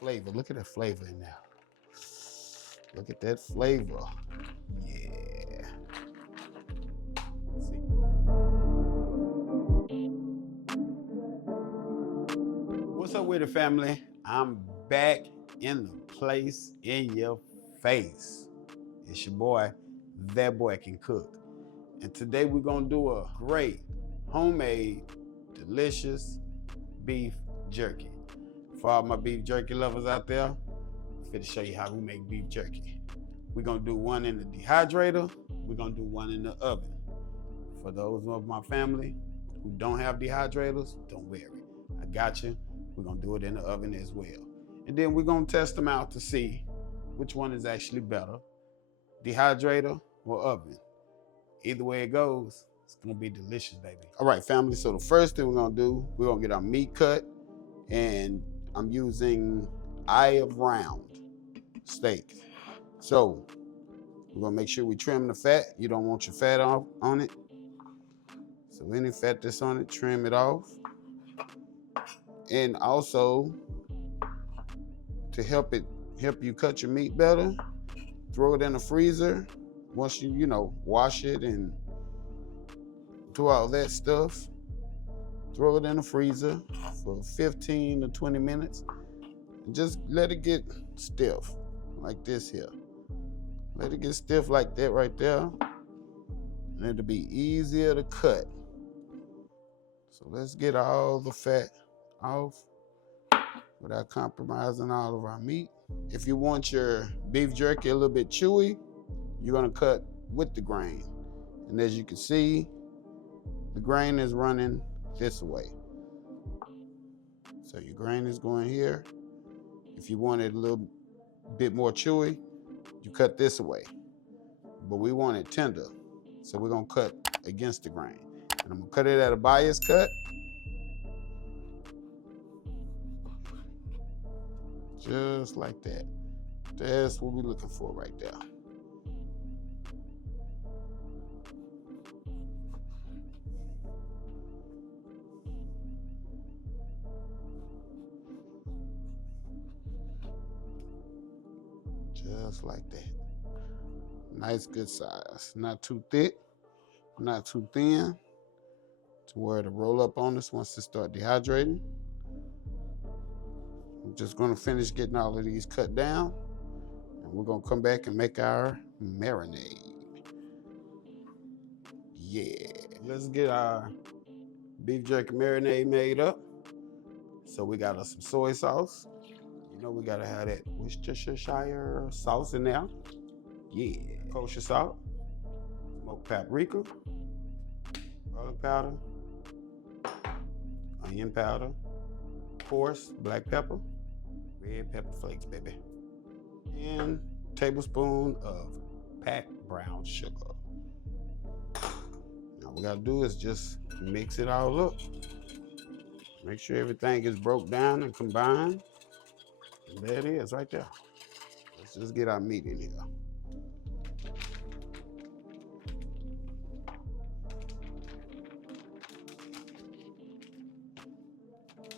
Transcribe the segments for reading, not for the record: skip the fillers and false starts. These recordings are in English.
Flavor, look at that flavor in there. Look at that flavor. Yeah. See. What's up with it, family? I'm back in the place in your face. It's your boy, That Boy Can Cook. And today we're gonna do a great homemade, delicious beef jerky. For all my beef jerky lovers out there, I'm finna show you how we make beef jerky. We're gonna do one in the dehydrator. We're gonna do one in the oven. For those of my family who don't have dehydrators, don't worry. I got you. We're gonna do it in the oven as well. And then we're gonna test them out to see which one is actually better, dehydrator or oven. Either way it goes, it's gonna be delicious, baby. All right, family, so the first thing we're gonna do, we're gonna get our meat cut, and I'm using eye of round steak. So we're gonna make sure we trim the fat. You don't want your fat off on it. So any fat that's on it, trim it off. And also, to help you cut your meat better, throw it in the freezer. Once you wash it and do all that stuff, throw it in the freezer for 15 to 20 minutes. And just let it get stiff, like this here. Let it get stiff like that right there. And it'll be easier to cut. So let's get all the fat off without compromising all of our meat. If you want your beef jerky a little bit chewy, you're gonna cut with the grain. And as you can see, the grain is running this way. So your grain is going here. If you want it a little bit more chewy, you cut this way. But we want it tender, so we're gonna cut against the grain. And I'm gonna cut it at a bias cut. Just like that. That's what we're looking for right there. Just like that. Nice, good size. Not too thick, not too thin, to where it'll roll up on us once it start dehydrating. I'm just gonna finish getting all of these cut down, and we're gonna come back and make our marinade. Yeah, let's get our beef jerky marinade made up. So we got us some soy sauce. You know we gotta have that Worcestershire sauce in there. Yeah, kosher salt, smoked paprika, garlic powder, onion powder, corse, black pepper, red pepper flakes, baby, and a tablespoon of packed brown sugar. Now what we gotta do is just mix it all up. Make sure everything is broke down and combined. And there it is right there. Let's just get our meat in here.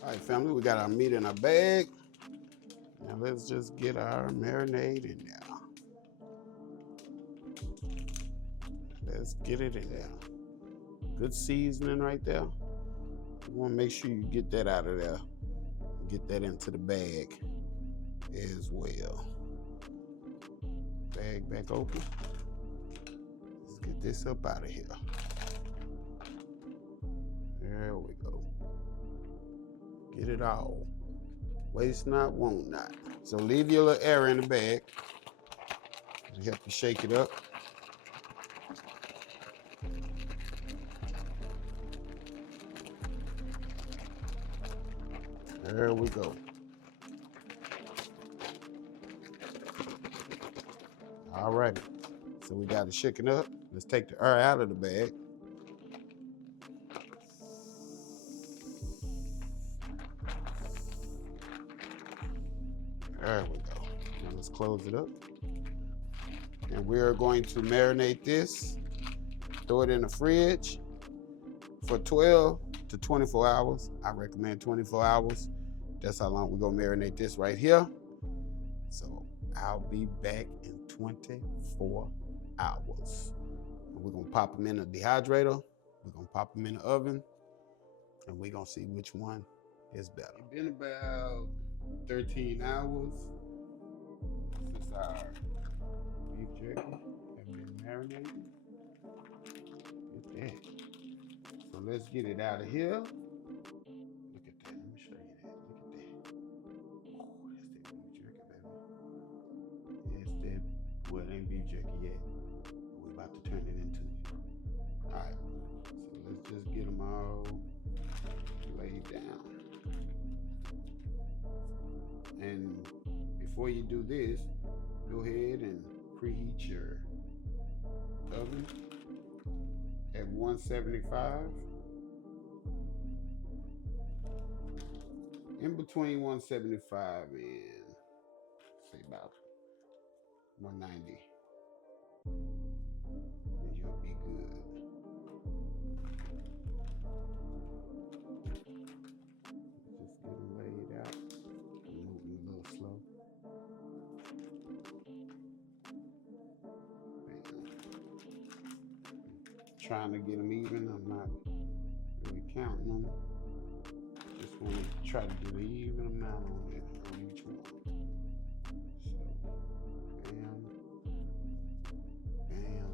All right, family, we got our meat in our bag. Now let's just get our marinade in there. Let's get it in there. Good seasoning right there. You want to make sure you get that out of there. Get that into the bag as well. Bag back open. Let's get this up out of here. There we go. Get it all. Waste not, want not. So leave your little air in the bag. It'll help you shake it up. There we go. All right. So we got it shaken up. Let's take the air out of the bag. There we go. Now let's close it up. And we're going to marinate this, throw it in the fridge for 12 to 24 hours. I recommend 24 hours. That's how long we're gonna marinate this right here. So I'll be back in 24 hours. And we're gonna pop them in a dehydrator. We're gonna pop them in the oven, and we're gonna see which one is better. It's been about 13 hours since our beef jerky have been marinated. Look at that. So let's get it out of here. Look at that. Let me show you that. Look at that. Oh, that's that beef jerky, baby. It's that. Well, it ain't beef jerky yet. We're about to turn it into it. All right. So let's just get them all laid down. And before you do this, go ahead and preheat your oven at 175. In between 175 and say about 190. And you'll be good. Just get them laid out. I'm moving a little slow. Trying to get them even. I'm not really counting them. Just want to try to get an even amount on it on each one. So, bam, bam.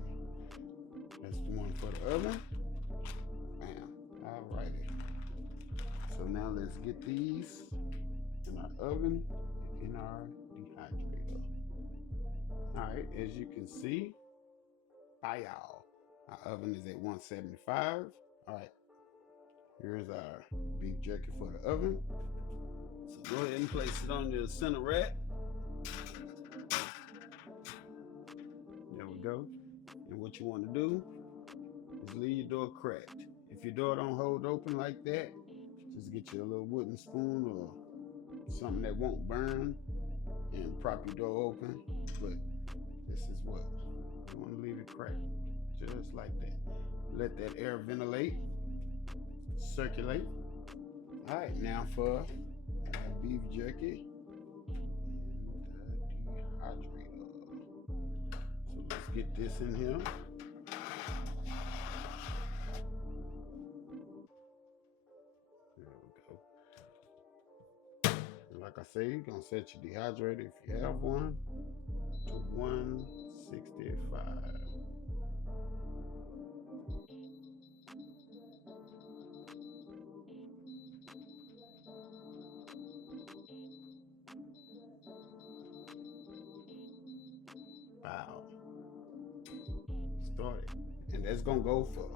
That's the one for the oven. Bam. Alrighty. So now let's get these in our oven and in our dehydrator. Alright, as you can see, bye y'all. Our oven is at 175. Alright, here's our beef jerky for the oven. So go ahead and place it on your center rack. There we go. And what you want to do is leave your door cracked. If your door don't hold open like that, just get you a little wooden spoon or something that won't burn and prop your door open. But this is what you want to leave it cracked. Just like that. Let that air ventilate, circulate. All right, now for our beef jerky and the dehydrator. So let's get this in here. There we go. And like I say, you're gonna set your dehydrator, if you have one, to 165. Wow. Started. And that's gonna go for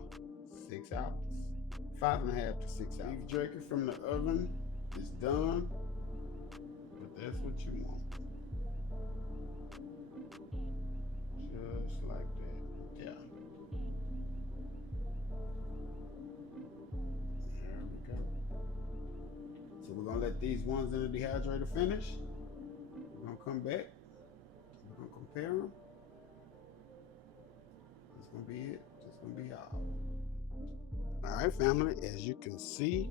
6 hours. 5.5 to 6 hours. Beef jerky from the oven is done. But that's what you want. Just like that. Yeah. There we go. So we're gonna let these ones in the dehydrator finish. We're gonna come back. We're gonna compare them. That's gonna be it. That's gonna be all. All right, family. As you can see,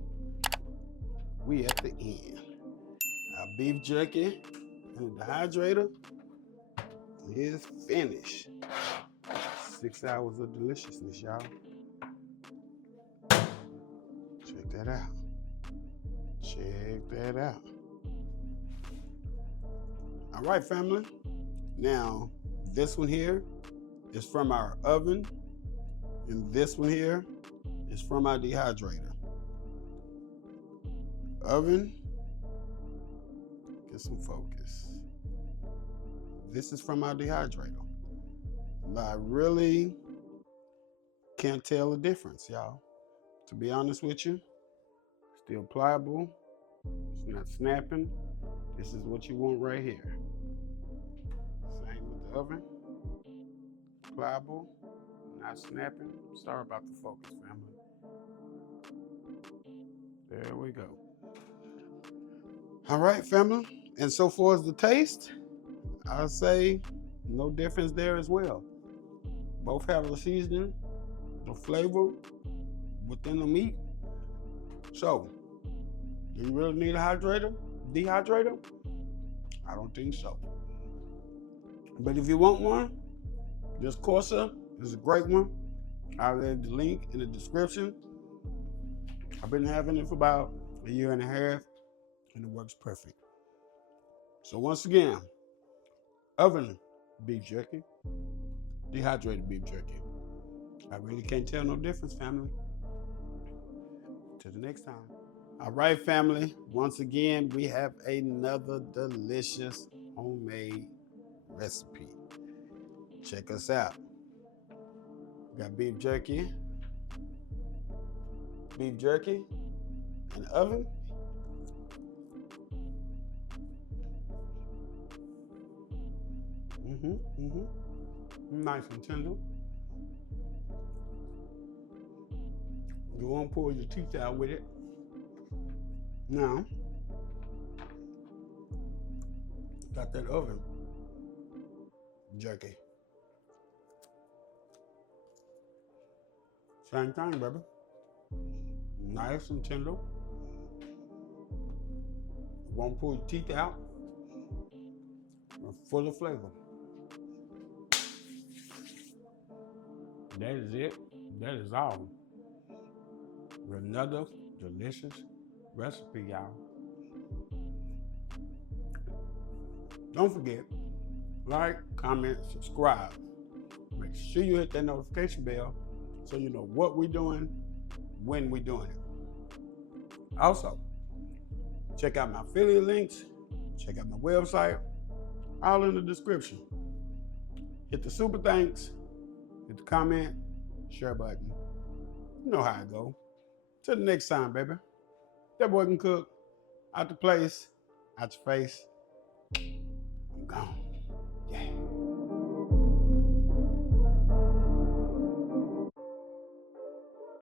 we at the end. Our beef jerky in the dehydrator is finished. 6 hours of deliciousness, y'all. Check that out. Check that out. All right, family. Now, this one here is from our oven, and this one here is from our dehydrator. Oven, get some focus. This is from our dehydrator. But I really can't tell the difference, y'all. To be honest with you, still pliable. It's not snapping. This is what you want right here. Same with the oven. Pliable, not snapping. Sorry about the focus, family. There we go. All right, family. And so far as the taste, I'll say no difference there as well. Both have the seasoning, the flavor within the meat. So, do you really need a hydrator? Dehydrator? I don't think so. But if you want one, this corse is a great one. I'll leave the link in the description. I've been having it for about a year and a half, and it works perfect. So once again, oven beef jerky, dehydrated beef jerky. I really can't tell no difference, family. Till the next time. All right, family. Once again, we have another delicious homemade recipe. Check us out. We got beef jerky in the oven. Nice and tender. You won't pull your teeth out with it. Now, got that oven jerky. Same thing, baby. Nice and tender. Won't pull your teeth out. And full of flavor. That is it. That is all. Another delicious recipe, y'all. Don't forget, like, comment, subscribe. Make sure you hit that notification bell so you know what we're doing, when we're doing it. Also, check out my affiliate links, check out my website, all in the description. Hit the super thanks, hit the comment, share button. You know how it go. Till the next time, baby. That boy can cook. Out the place, out your face. I'm gone.